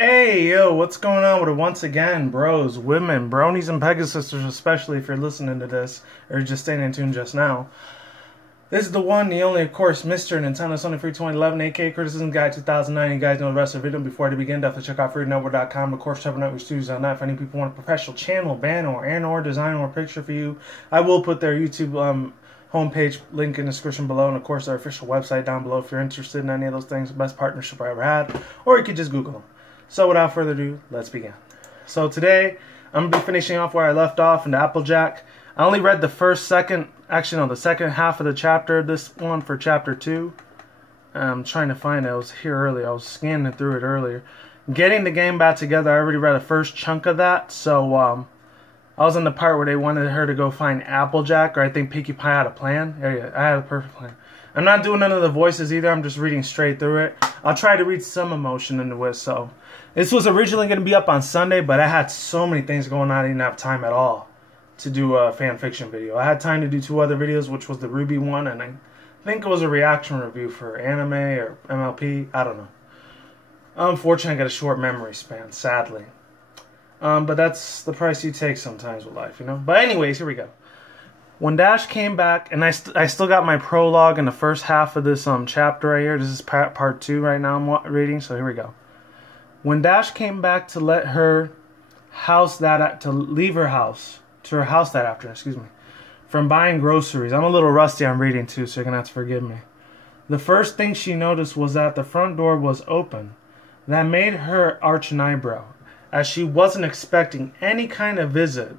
Hey, yo, what's going on with it once again, bros, women, bronies, and pegasisters, especially if you're listening to this or just staying in tune just now. This is the one, the only, of course, Mr. Nintendo Sony Free 2011, aka Criticism Guide 2009. You guys know the rest of the video. Before I begin, definitely check out freedomnetwork.com. Of course, Trevor Network Studios on that. If any people want a professional channel, band, or design or picture for you, I will put their YouTube homepage link in the description below, and of course, their official website down below if you're interested in any of those things. Best partnership I ever had, or you could just Google them. So without further ado, let's begin. So today, I'm going to be finishing off where I left off in the Applejack. I only read the the second half of the chapter, this one for chapter 2. I'm trying to find it. I was here earlier. I was scanning through it earlier. Getting the game back together, I already read the first chunk of that. So I was in the part where they wanted her to go find Applejack, or I think Pinkie Pie had a plan. Yeah, I had a perfect plan. I'm not doing none of the voices either. I'm just reading straight through it. I'll try to read some emotion into it. So this was originally going to be up on Sunday, but I had so many things going on. I didn't have time at all to do a fan fiction video. I had time to do 2 other videos, which was the Ruby one, and I think it was a reaction review for anime or MLP. I don't know. Unfortunately, I got a short memory span, sadly. But that's the price you take sometimes with life, you know? But anyways, here we go. When Dash came back, and I still got my prologue in the first half of this chapter right here. This is part 2 right now I'm reading, so here we go. When Dash came back to leave her house that afternoon, from buying groceries. I'm a little rusty on reading too, so you're gonna have to forgive me. The first thing she noticed was that the front door was open. That made her arch an eyebrow, as she wasn't expecting any kind of visit.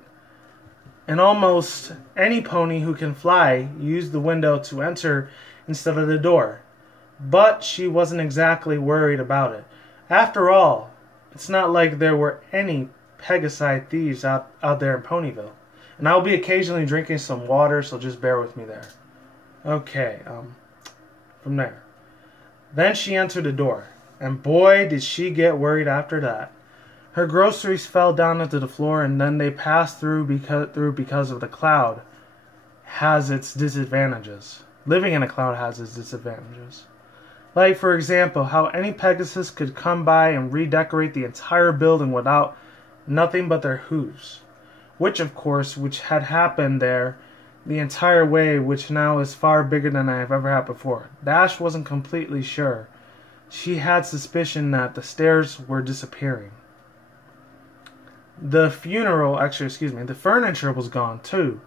And almost any pony who can fly used the window to enter instead of the door. But she wasn't exactly worried about it. After all, it's not like there were any Pegasi thieves out there in Ponyville. And I'll be occasionally drinking some water, so just bear with me there. Okay, from there. Then she entered the door, and boy did she get worried after that. Her groceries fell down onto the floor, and then they passed through because of the cloud has its disadvantages. Living in a cloud has its disadvantages. Like, for example, how any Pegasus could come by and redecorate the entire building without nothing but their hooves. Which, of course, had happened there the entire way, which now is far bigger than I have ever had before. Dash wasn't completely sure. She had suspicion that the stairs were disappearing. The furniture was gone too,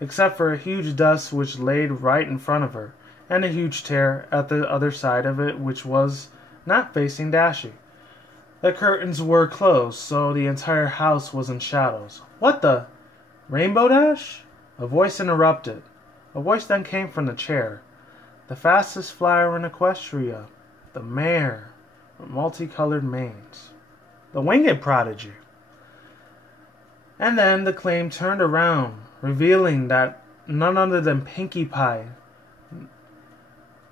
except for a huge dust which laid right in front of her, and a huge tear at the other side of it which was not facing Dashie. The curtains were closed, so the entire house was in shadows. What the? Rainbow Dash? A voice interrupted. A voice then came from the chair. The fastest flyer in Equestria. The mare with multicolored manes. The winged prodigy. And then the claim turned around, revealing that none other than Pinkie Pie,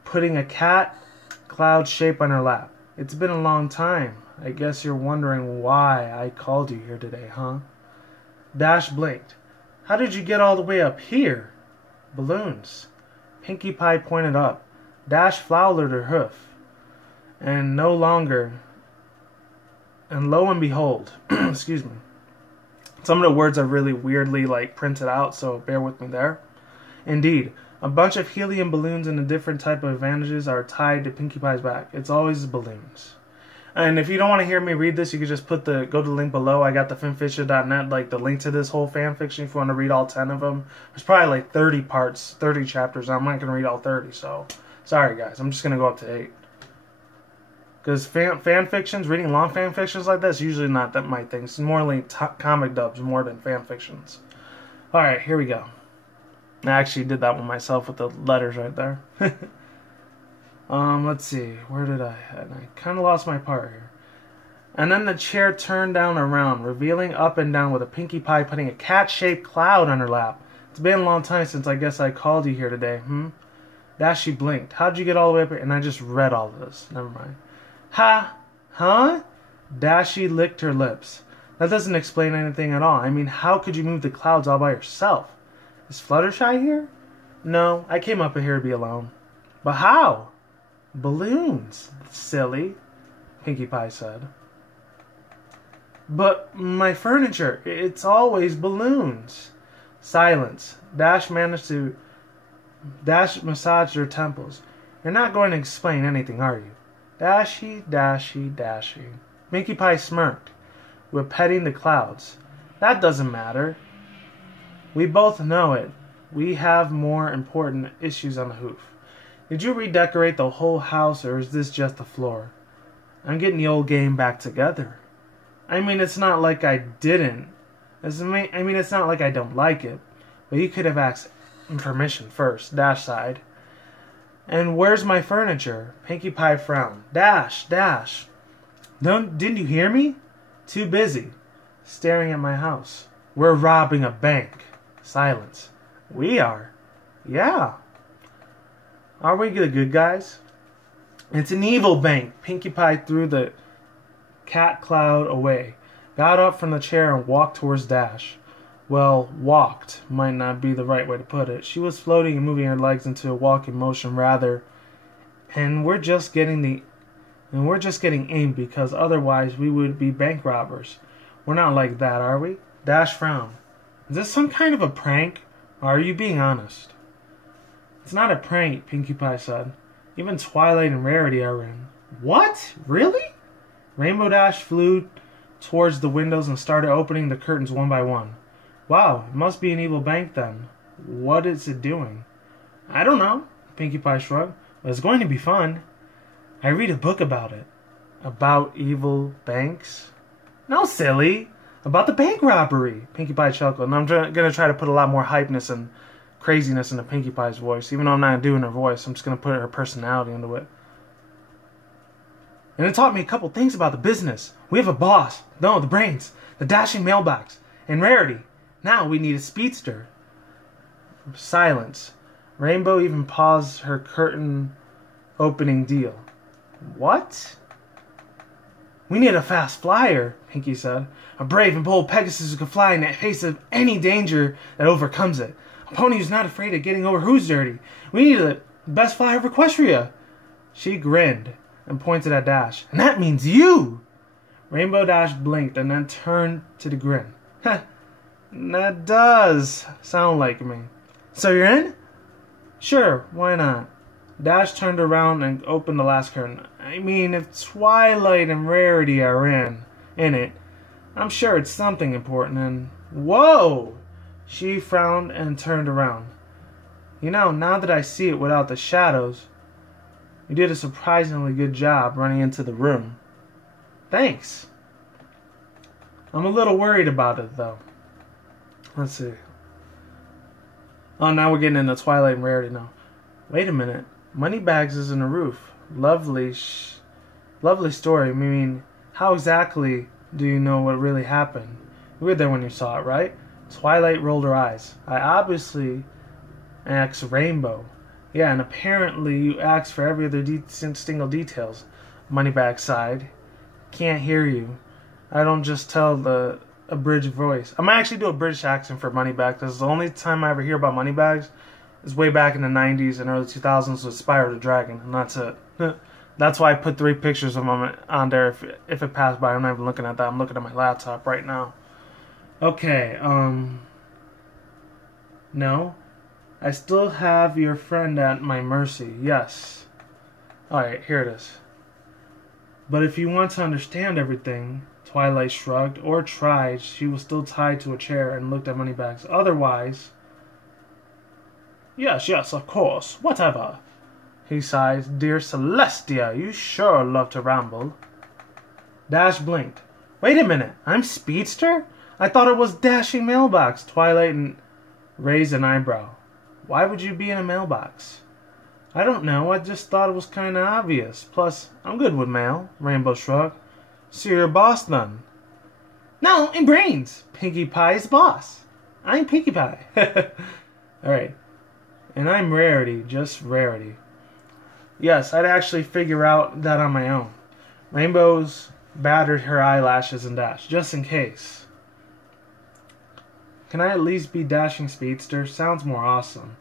putting a cat cloud shape on her lap. It's been a long time. I guess you're wondering why I called you here today, huh? Dash blinked. How did you get all the way up here? Balloons. Pinkie Pie pointed up. Dash flowered her hoof. And lo and behold, excuse me. Some of the words are really weirdly printed out, so bear with me there. Indeed, a bunch of helium balloons and a different type of advantages are tied to Pinkie Pie's back. It's always balloons. And if you don't want to hear me read this, you can just go to the link below. I got the fanfiction.net, the link to this whole fanfiction if you want to read all 10 of them. There's probably 30 parts, 30 chapters. I'm not going to read all 30, so sorry guys. I'm just going to go up to 8. Because fanfictions, reading long fanfictions like this, usually not that my thing. It's more like comic dubs more than fanfictions. Alright, here we go. I actually did that one myself with the letters right there. Let's see. Where did I kind of lost my part here. And then the chair turned down around, revealing up and down with a Pinkie Pie putting a cat-shaped cloud on her lap. It's been a long time since I guess I called you here today, Dashie blinked. How'd you get all the way up here? And I just read all of this. Never mind. Ha! Huh? Dashie licked her lips. That doesn't explain anything at all. I mean, how could you move the clouds all by yourself? Is Fluttershy here? No, I came up here to be alone. But how? Balloons, silly, Pinkie Pie said. But my furniture, it's always balloons. Silence. Dash managed to massage their temples. You're not going to explain anything, are you? Dashy, dashy, dashy. Pinkie Pie smirked. We're petting the clouds. That doesn't matter. We both know it. We have more important issues on the hoof. Did you redecorate the whole house, or is this just the floor? I'm getting the old game back together. I mean, it's not like I didn't. It's not like I don't like it. But you could have asked permission first. Dash sighed. And where's my furniture? Pinkie Pie frowned. Dash, dash. Didn't you hear me? Too busy. Staring at my house. We're robbing a bank. Silence. We are? Yeah. Are we the good guys? It's an evil bank. Pinkie Pie threw the cat cloud away, got up from the chair and walked towards Dash. Well, walked might not be the right way to put it. She was floating and moving her legs into a walking motion rather, and we're just getting aimed because otherwise we would be bank robbers. We're not like that, are we? Dash frowned. Is this some kind of a prank, or are you being honest? It's not a prank, Pinkie Pie said. Even Twilight and Rarity are in. What? Really? Rainbow Dash flew towards the windows and started opening the curtains one by one. Wow, it must be an evil bank then. What is it doing? I don't know, Pinkie Pie shrugged, but it's going to be fun. I read a book about it. About evil banks? No, silly. About the bank robbery, Pinkie Pie chuckled. And I'm going to try to put a lot more hypeness and craziness into Pinkie Pie's voice. Even though I'm not doing her voice, I'm just going to put her personality into it. And it taught me a couple things about the business. We have a boss. No, the brains. The dashing mailbox. And Rarity. Now we need a speedster. Silence. Rainbow even paused her curtain opening deal. What? We need a fast flyer, Pinkie said. A brave and bold Pegasus who can fly in the face of any danger that overcomes it. A pony who's not afraid of getting over who's dirty. We need the best flyer of Equestria. She grinned and pointed at Dash. And that means you! Rainbow Dash blinked and then turned to the grin. Heh, that does sound like me. So you're in? Sure, why not? Dash turned around and opened the last curtain. I mean, if Twilight and Rarity are in it, I'm sure it's something important and... Whoa! She frowned and turned around. You know, now that I see it without the shadows, you did a surprisingly good job running into the room. Thanks. I'm a little worried about it, though. Let's see. Oh, now we're getting into Twilight and Rarity now. Wait a minute. Moneybags is in the roof. Lovely story. I mean, how exactly do you know what really happened? You were there when you saw it, right? Twilight rolled her eyes. I obviously asked Rainbow. Yeah, and apparently you asked for every other single details. Moneybag sighed. Can't hear you. I don't just tell the abridged voice. I'm gonna actually do a British accent for Moneybag because the only time I ever hear about Moneybags is way back in the 90s and early 2000s with Spyro the Dragon, and that's it. That's why I put 3 pictures of them on there if it passed by. I'm not even looking at that. I'm looking at my laptop right now. Okay, no. I still have your friend at my mercy, yes. Alright, here it is. But if you want to understand everything, Twilight shrugged, or tried. She was still tied to a chair and looked at Moneybags. Otherwise... Yes, of course, whatever. He sighed. Dear Celestia, you sure love to ramble. Dash blinked. Wait a minute, I'm Speedster? I thought it was Dashing Mailbox. Twilight raised an eyebrow. Why would you be in a mailbox? I don't know, I just thought it was kind of obvious. Plus, I'm good with mail. Rainbow shrugged. So you're a boss then? No, I'm Brains. Pinkie Pie's boss. I'm Pinkie Pie. Alright. And I'm Rarity, just Rarity. Yes, I'd actually figure out that on my own. Rainbow's battered her eyelashes and Dash, just in case. Can I at least be Dashing Speedster? Sounds more awesome.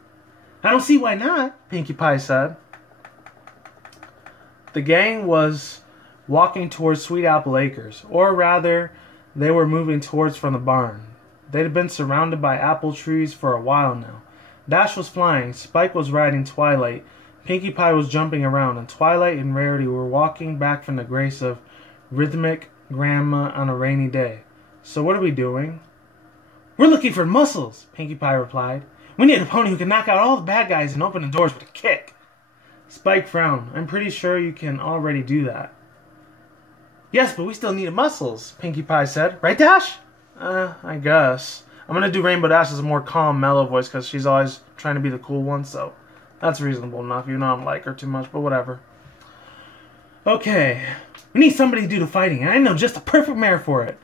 I don't see why not, Pinkie Pie said. The gang was walking towards Sweet Apple Acres, or rather, they were moving towards from the barn. They'd been surrounded by apple trees for a while now. Dash was flying, Spike was riding Twilight, Pinkie Pie was jumping around, and Twilight and Rarity were walking back from the grace of rhythmic grandma on a rainy day. So what are we doing? We're looking for muscles, Pinkie Pie replied. We need a pony who can knock out all the bad guys and open the doors with a kick. Spike frowned. I'm pretty sure you can already do that. Yes, but we still need muscles, Pinkie Pie said. Right, Dash? I guess. I'm going to do Rainbow Dash as a more calm, mellow voice because she's always trying to be the cool one, so that's reasonable enough. You know I don't like her too much, but whatever. Okay. We need somebody to do the fighting, and I know just the perfect mare for it.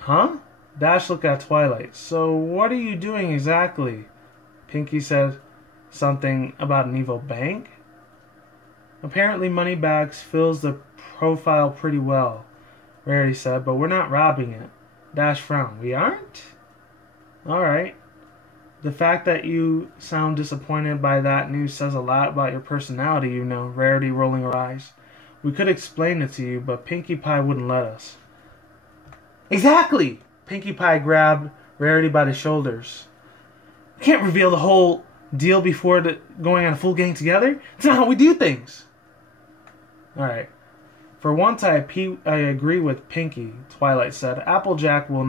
Huh? Dash looked at Twilight. So what are you doing exactly? Pinkie said something about an evil bank. Apparently Moneybags fills the profile pretty well, Rarity said, but we're not robbing it. Dash frowned. We aren't? Alright. The fact that you sound disappointed by that news says a lot about your personality, you know, Rarity rolling her eyes. We could explain it to you, but Pinkie Pie wouldn't let us. Exactly! Pinkie Pie grabbed Rarity by the shoulders. We can't reveal the whole deal before going on a full gang together. It's not how we do things. Alright. For once I agree with Pinkie, Twilight said. Applejack will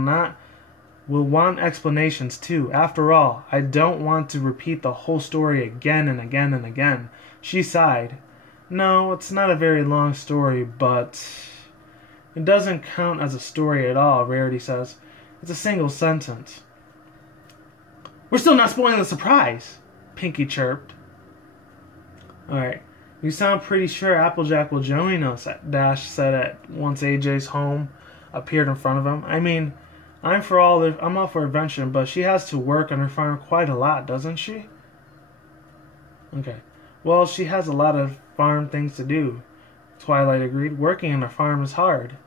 want explanations too. After all, I don't want to repeat the whole story again and again and again. She sighed. No, it's not a very long story, but it doesn't count as a story at all, Rarity says. It's a single sentence. We're still not spoiling the surprise, Pinkie chirped. Alright. You sound pretty sure Applejack will join us, Dash said at once AJ's home appeared in front of him. I mean, I'm all for adventure, but she has to work on her farm quite a lot, doesn't she? Okay. Well, she has a lot of farm things to do, Twilight agreed. Working on her farm is hard.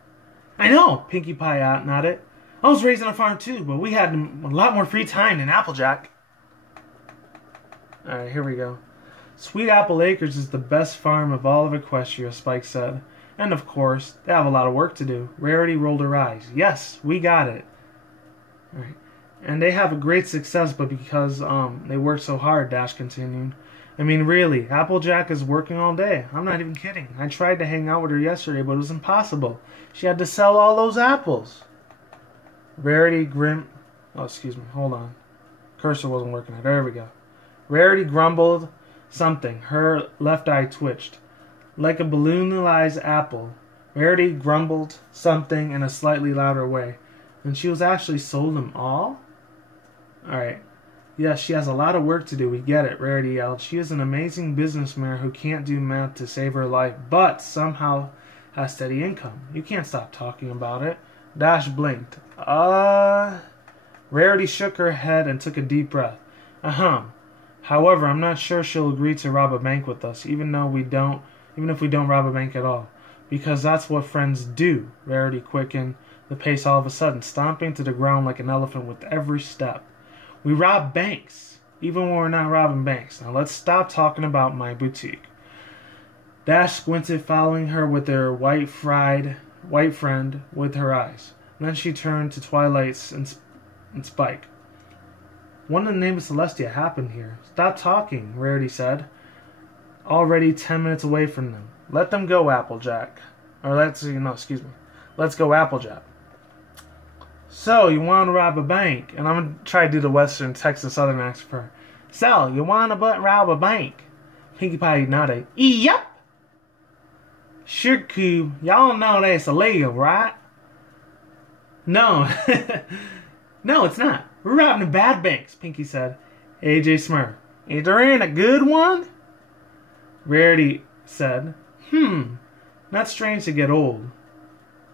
I know, Pinkie Pie nodded. I was raised on a farm too, but we had a lot more free time than Applejack. Alright, here we go. Sweet Apple Acres is the best farm of all of Equestria, Spike said. And of course, they have a lot of work to do. Rarity rolled her eyes. Yes, we got it. Alright. And they have a great success, but because they work so hard, Dash continued. I mean, really, Applejack is working all day. I'm not even kidding. I tried to hang out with her yesterday, but it was impossible. She had to sell all those apples. Rarity Oh, excuse me. Hold on. Cursor wasn't working. There we go. Rarity grumbled something. Her left eye twitched. Like a balloonized apple. Rarity grumbled something in a slightly louder way. And she was actually sold them all? Alright. Yes, she has a lot of work to do. We get it, Rarity yelled. She is an amazing businessman who can't do math to save her life, but somehow has steady income. You can't stop talking about it. Dash blinked. Rarity shook her head and took a deep breath. However, I'm not sure she'll agree to rob a bank with us, even if we don't rob a bank at all. Because that's what friends do. Rarity quickened the pace all of a sudden, stomping to the ground like an elephant with every step. We rob banks, even when we're not robbing banks. Now let's stop talking about my boutique. Dash squinted, following her with her white friend with her eyes. And then she turned to Twilight and Spike. One in the name of Celestia happened here. Stop talking, Rarity said. Already 10 minutes away from them. Let them go, Applejack. Let's go, Applejack. So, you want to rob a bank? And I'm going to try to do the Western Texas Southern accent for her. So, you want to rob a bank? Pinkie Pie nodded. Yep. Sure, Cube. Y'all know that's illegal, right? No. No, it's not. We're robbing bad banks, Pinkie said. AJ smirked. Is there ain't a good one? Rarity said. Not strange to get old.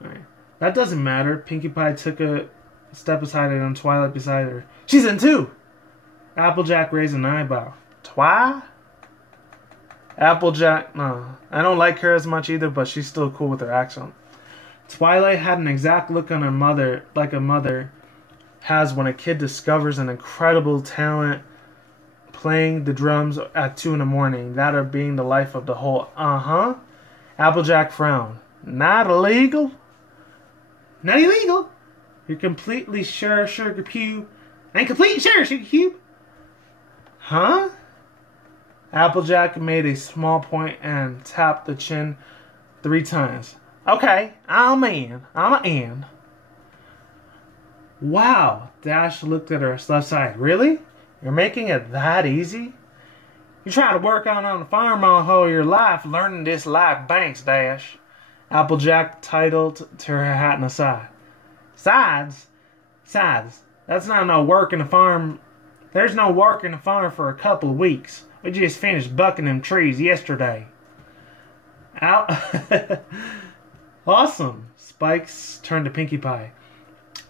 Alright. That doesn't matter. Pinkie Pie took a step aside and Twilight beside her. She's in too! Applejack raised an eyebrow. Twi? Applejack, no. I don't like her as much either, but she's still cool with her accent. Twilight had an exact look on her mother, like a mother has when a kid discovers an incredible talent playing the drums at 2 in the morning. That or being the life of the whole. Applejack frowned. Not illegal? Not illegal. You're completely sure, Sugar Cube? I ain't completely sure, Sugar Cube. Huh? Applejack made a small point and tapped the chin 3 times. Okay, I'm in. I'm in. Wow. Dash looked at her left side. Really? You're making it that easy? You try to work on the farm all whole your life, learning this life banks, Dash. Applejack titled to her hat and aside. Sides? That's not no work in the farm. There's no work in the farm for a couple of weeks. We just finished bucking them trees yesterday. Awesome. Spikes turned to Pinkie Pie.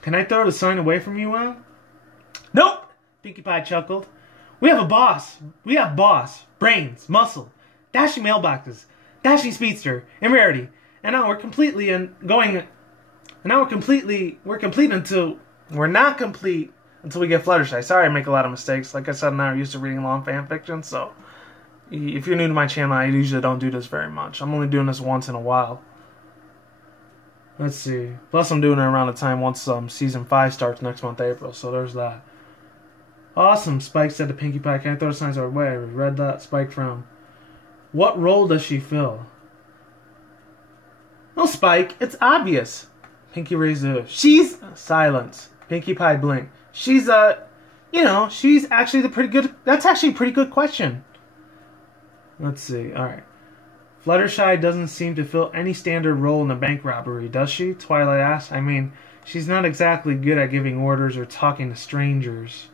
Can I throw the sign away from you, Al? Nope. Pinkie Pie chuckled. We have a boss. We have boss, brains, muscle, dashing mailboxes, dashing speedster, and rarity. And now we're complete until we're not complete until we get Fluttershy. Sorry I make a lot of mistakes. Like I said, I'm not used to reading long fan fiction, so if you're new to my channel, I usually don't do this very much. I'm only doing this once in a while. Let's see. Plus I'm doing it around the time once season 5 starts next month, April, so there's that. Awesome, Spike said to Pinkie Pie. Can I throw the signs our way? Read that. Spike frowned. What role does she fill? Oh, Spike, it's obvious. Pinkie raised her. She's... Silence. Pinkie Pie blinked. She's, she's actually that's actually a pretty good question. Let's see. Alright. Fluttershy doesn't seem to fill any standard role in the bank robbery, does she? Twilight asked. I mean, she's not exactly good at giving orders or talking to strangers.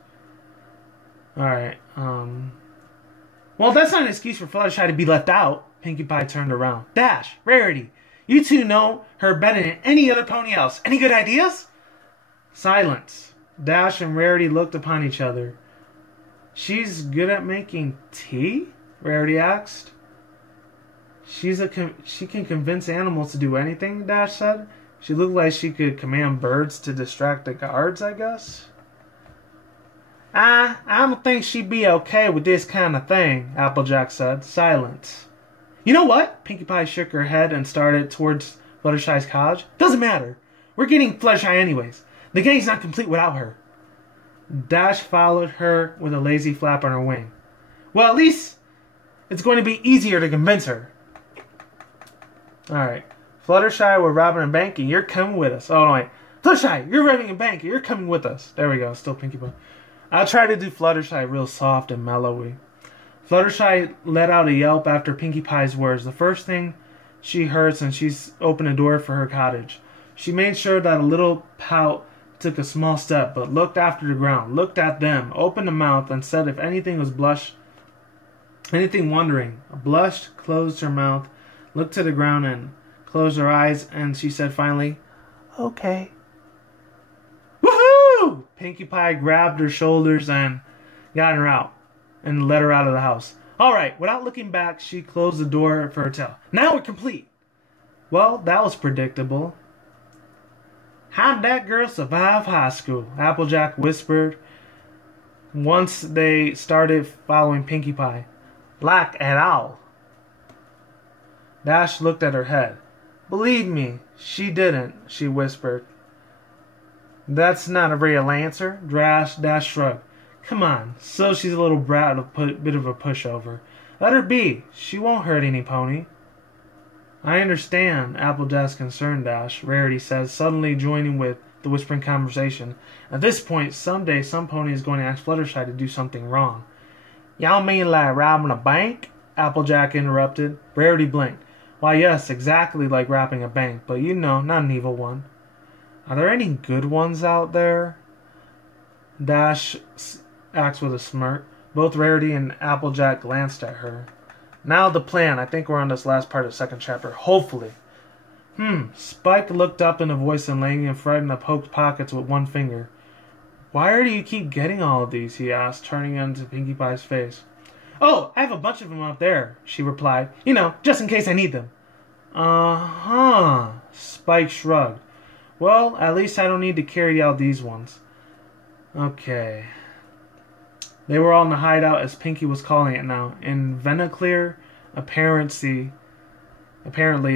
Alright, well, that's not an excuse for Fluttershy to be left out. Pinkie Pie turned around. Dash, Rarity, you two know her better than any other pony else. Any good ideas? Silence. Dash and Rarity looked upon each other. She's good at making tea? Rarity asked. She can convince animals to do anything, Dash said. She looked like she could command birds to distract the guards, I guess. I don't think she'd be okay with this kind of thing, Applejack said. Silence. You know what? Pinkie Pie shook her head and started towards Fluttershy's cottage. Doesn't matter. We're getting Fluttershy anyways. The gang's not complete without her. Dash followed her with a lazy flap on her wing. Well, at least it's going to be easier to convince her. Alright. Fluttershy, we're robbing a bank and you're coming with us. Oh, no, wait. Fluttershy, you're robbing a bank and you're coming with us. There we go. Still Pinkie Pie. I'll try to do Fluttershy real soft and mellowy. Fluttershy let out a yelp after Pinkie Pie's words, the first thing she heard since she's opened the door for her cottage. She made sure that a little pout took a small step, but looked after the ground, looked at them, opened the mouth, and said if anything was wondering. Blushed, closed her mouth, looked to the ground, and closed her eyes, and she said finally, okay. Woohoo! Pinkie Pie grabbed her shoulders and got her out and let her out of the house. Alright, without looking back, she closed the door for her tail. Now we're complete. Well, that was predictable. How'd that girl survive high school? Applejack whispered once they started following Pinkie Pie. Like at all. Dash looked at her head. Believe me, she didn't, she whispered. That's not a real answer. Dash shrugged. Come on, so she's a little brat, a bit of a pushover. Let her be. She won't hurt any pony. I understand, Applejack's concerned, Dash, Rarity says, suddenly joining with the whispering conversation. At this point, someday some pony is going to ask Fluttershy to do something wrong. Y'all mean like robbing a bank? Applejack interrupted. Rarity blinked. Why, yes, exactly like robbing a bank, but you know, not an evil one. Are there any good ones out there? Dash asked with a smirk. Both Rarity and Applejack glanced at her. Now the plan. I think we're on this last part of the second chapter. Hopefully. Spike looked up in a voice and laying and frightened and poked pockets with one finger. Why do you keep getting all of these? He asked, turning into Pinkie Pie's face. Oh, I have a bunch of them out there, she replied. You know, just in case I need them. Uh-huh. Spike shrugged. Well, at least I don't need to carry out these ones. Okay. They were all in the hideout, as Pinkie was calling it now. In Venaclear, apparently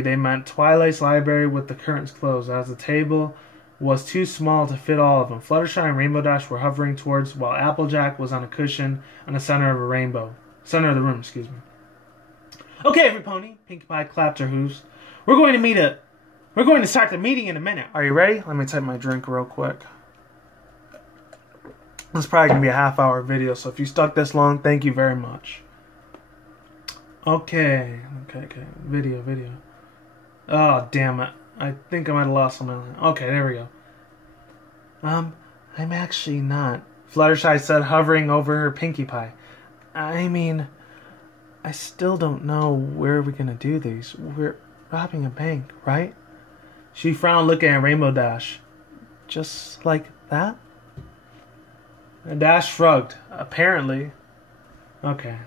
they meant Twilight's library with the curtains closed. As the table was too small to fit all of them. Fluttershy and Rainbow Dash were hovering towards, while Applejack was on a cushion in the center of the room, excuse me. Okay, every pony, Pinkie Pie clapped her hooves. We're going to start the meeting in a minute. Are you ready? Let me take my drink real quick. This is probably going to be a half-hour video, so if you stuck this long, thank you very much. Okay. Video. Oh, damn it. I think I might have lost something. Okay, there we go. I'm actually not, Fluttershy said, hovering over her Pinkie Pie. I mean, I still don't know where we're gonna do these. We're robbing a bank, right? She frowned, looking at Rainbow Dash. Just like that? And Dash shrugged. Apparently. Okay.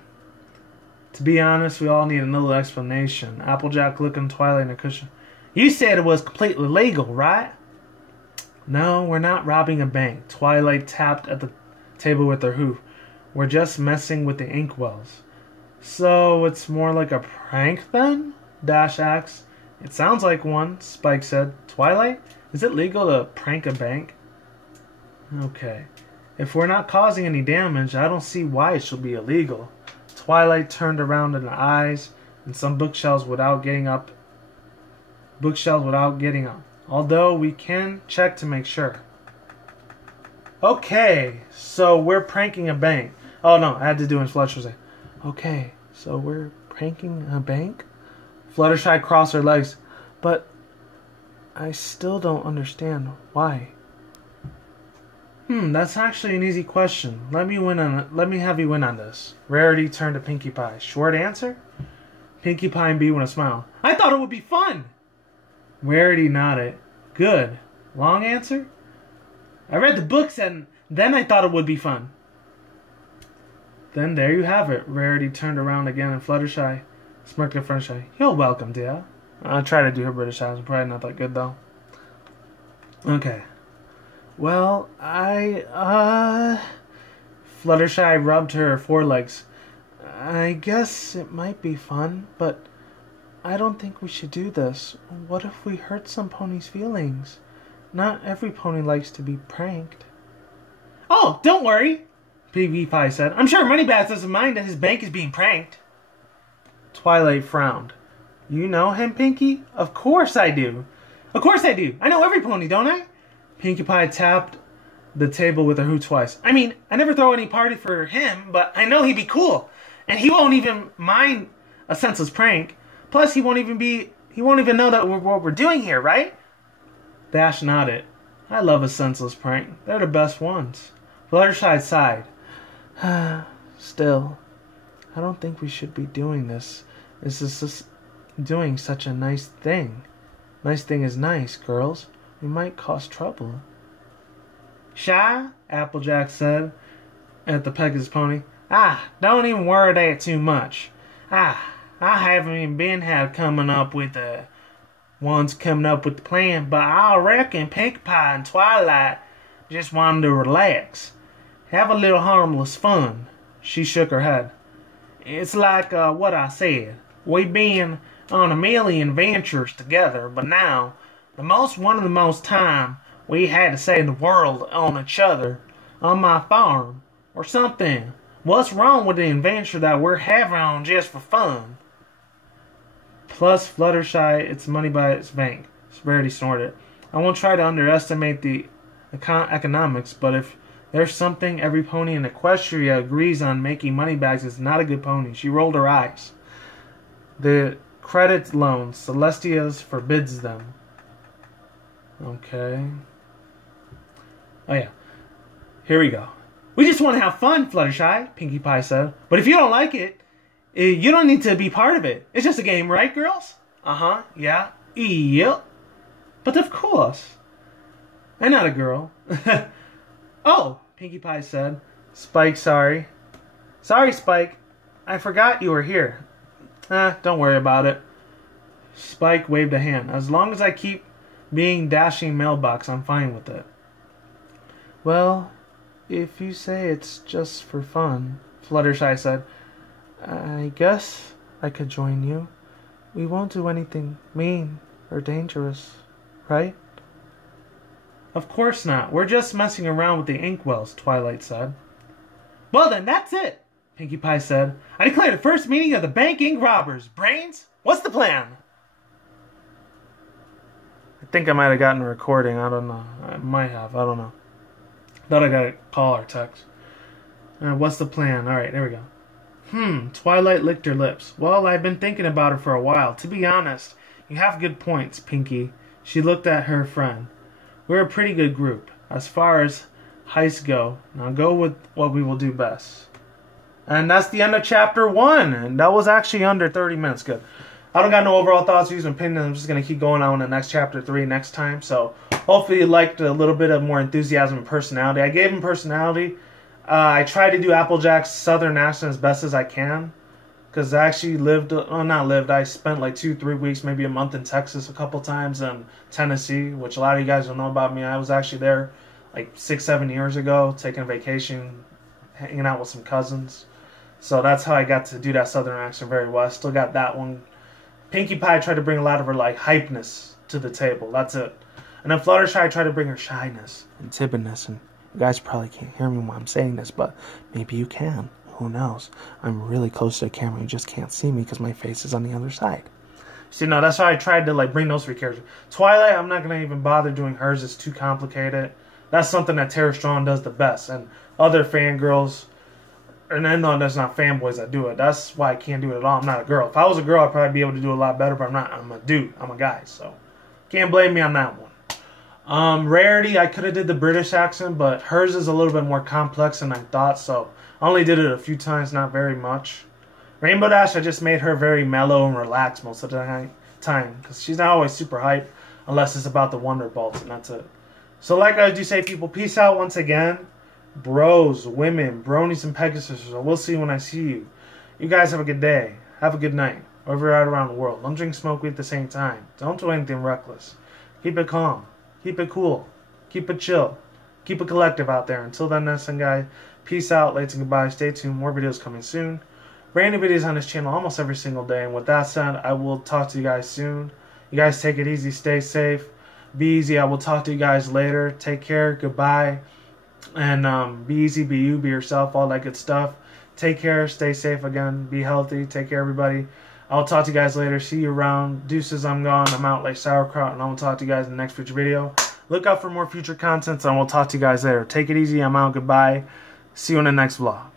To be honest, we all need a little explanation. Applejack looked at Twilight in a cushion. You said it was completely legal, right? No, we're not robbing a bank. Twilight tapped at the table with her hoof. We're just messing with the inkwells. So it's more like a prank then? Dash asked. It sounds like one, Spike said. Twilight, is it legal to prank a bank? Okay. If we're not causing any damage, I don't see why it should be illegal. Twilight turned around in the eyes and some bookshelves without getting up. Although we can check to make sure. Okay, so we're pranking a bank. Oh no, I had to do it in Fluttershy. Okay, so we're pranking a bank? Fluttershy crossed her legs. But I still don't understand why. That's actually an easy question. Let me have you win on this. Rarity turned to Pinkie Pie. Short answer? Pinkie Pie and B with a smile. I thought it would be fun! Rarity nodded. Good. Long answer? I read the books and then I thought it would be fun. Then there you have it. Rarity turned around again and Fluttershy smirked at Fluttershy. You're welcome, dear. I'll try to do her British accent. Probably not that good though. Okay. Well, Fluttershy rubbed her forelegs. I guess it might be fun, but I don't think we should do this. What if we hurt some pony's feelings? Not every pony likes to be pranked. Oh, don't worry, Pinkie Pie said. I'm sure Moneybags doesn't mind that his bank is being pranked. Twilight frowned. You know him, Pinkie? Of course I do. Of course I do. I know every pony, don't I? Pinkie Pie tapped the table with her hoop twice. I mean, I never throw any party for him, but I know he'd be cool. And he won't even mind a senseless prank. Plus, he won't even know that what we're doing here, right? Dash nodded. I love a senseless prank. They're the best ones. Fluttershy sighed. Still, I don't think we should be doing this. This is just doing such a nice thing. Nice thing is nice, girls. We might cause trouble. Shy? Applejack said at the Pegasus pony. Don't even worry that too much. I haven't even been coming up with the plan, but I reckon Pinkie Pie and Twilight just wanted to relax. Have a little harmless fun. She shook her head. It's like what I said. We've been on a million adventures together, but now one of the most time we had to save the world on each other on my farm or something. What's wrong with the adventure that we're having on just for fun? Plus, Fluttershy, it's money by its bank. Rarity snorted. I won't try to underestimate the economics, but if there's something every pony in Equestria agrees on, making Moneybags is not a good pony. She rolled her eyes. The credit loans, Celestia's forbids them. Okay. Oh yeah. Here we go. We just want to have fun, Fluttershy, Pinkie Pie said. But if you don't like it, you don't need to be part of it. It's just a game, right, girls? Uh-huh, yeah. Yep. But of course. I'm not a girl. Oh, Pinkie Pie said. Spike, sorry. Sorry, Spike. I forgot you were here. Don't worry about it. Spike waved a hand. As long as I keep being dashing mailbox, I'm fine with it. Well, if you say it's just for fun, Fluttershy said, I guess I could join you. We won't do anything mean or dangerous, right? Of course not. We're just messing around with the inkwells, Twilight said. Well then, that's it, Pinkie Pie said. I declare the first meeting of the Bank Inc. robbers. Brains, what's the plan? I think I might have gotten a recording. I don't know. I might have. I don't know. Thought I got a call or text. What's the plan? Alright, there we go. Twilight licked her lips. Well, I've been thinking about it for a while. To be honest, you have good points, Pinkie. She looked at her friend. We're a pretty good group. As far as heists go, now go with what we will do best. And that's the end of chapter 1. And that was actually under 30 minutes. Good. I don't got no overall thoughts, views, and opinions. I'm just going to keep going on in the next chapter 3 next time. So hopefully you liked a little bit of more enthusiasm and personality. I gave him personality. I tried to do Applejack's southern accent as best as I can. Because I actually I spent like 2-3 weeks, maybe a month in Texas a couple times, and Tennessee, which a lot of you guys don't know about me. I was actually there like 6-7 years ago, taking a vacation, hanging out with some cousins. So that's how I got to do that southern accent very well. I still got that one. Pinkie Pie tried to bring a lot of her like hypeness to the table. That's it. And then Fluttershy tried to bring her shyness and timidness. And you guys probably can't hear me while I'm saying this, but maybe you can. Who knows? I'm really close to the camera. You just can't see me because my face is on the other side. See, no, that's why I tried to like bring those 3 characters. Twilight, I'm not going to even bother doing hers. It's too complicated. That's something that Tara Strong does the best. And other fangirls, and I know there's not fanboys that do it. That's why I can't do it at all. I'm not a girl. If I was a girl, I'd probably be able to do it a lot better, but I'm not. I'm a dude. I'm a guy. So can't blame me on that one. Rarity, I could have did the British accent, but hers is a little bit more complex than I thought, so I only did it a few times, not very much. Rainbow Dash, I just made her very mellow and relaxed most of the time, because she's not always super hype, unless it's about the Wonderbolts, and that's it. So like I do say, people, peace out once again. Bros, women, bronies, and pegasisters, we'll see when I see you. You guys have a good day. Have a good night. Wherever you're at around the world. Don't drink smoke weed at the same time. Don't do anything reckless. Keep it calm. Keep it cool. Keep it chill. Keep it collective out there. Until then, that's it, guys. Peace out. Late and goodbye. Stay tuned. More videos coming soon. Brand new videos on this channel almost every single day. And with that said, I will talk to you guys soon. You guys take it easy. Stay safe. Be easy. I will talk to you guys later. Take care. Goodbye. And be easy. Be you. Be yourself. All that good stuff. Take care. Stay safe again. Be healthy. Take care, everybody. I'll talk to you guys later. See you around. Deuces, I'm gone. I'm out like sauerkraut. And I will talk to you guys in the next future video. Look out for more future content. And we'll talk to you guys later. Take it easy. I'm out. Goodbye. See you in the next vlog.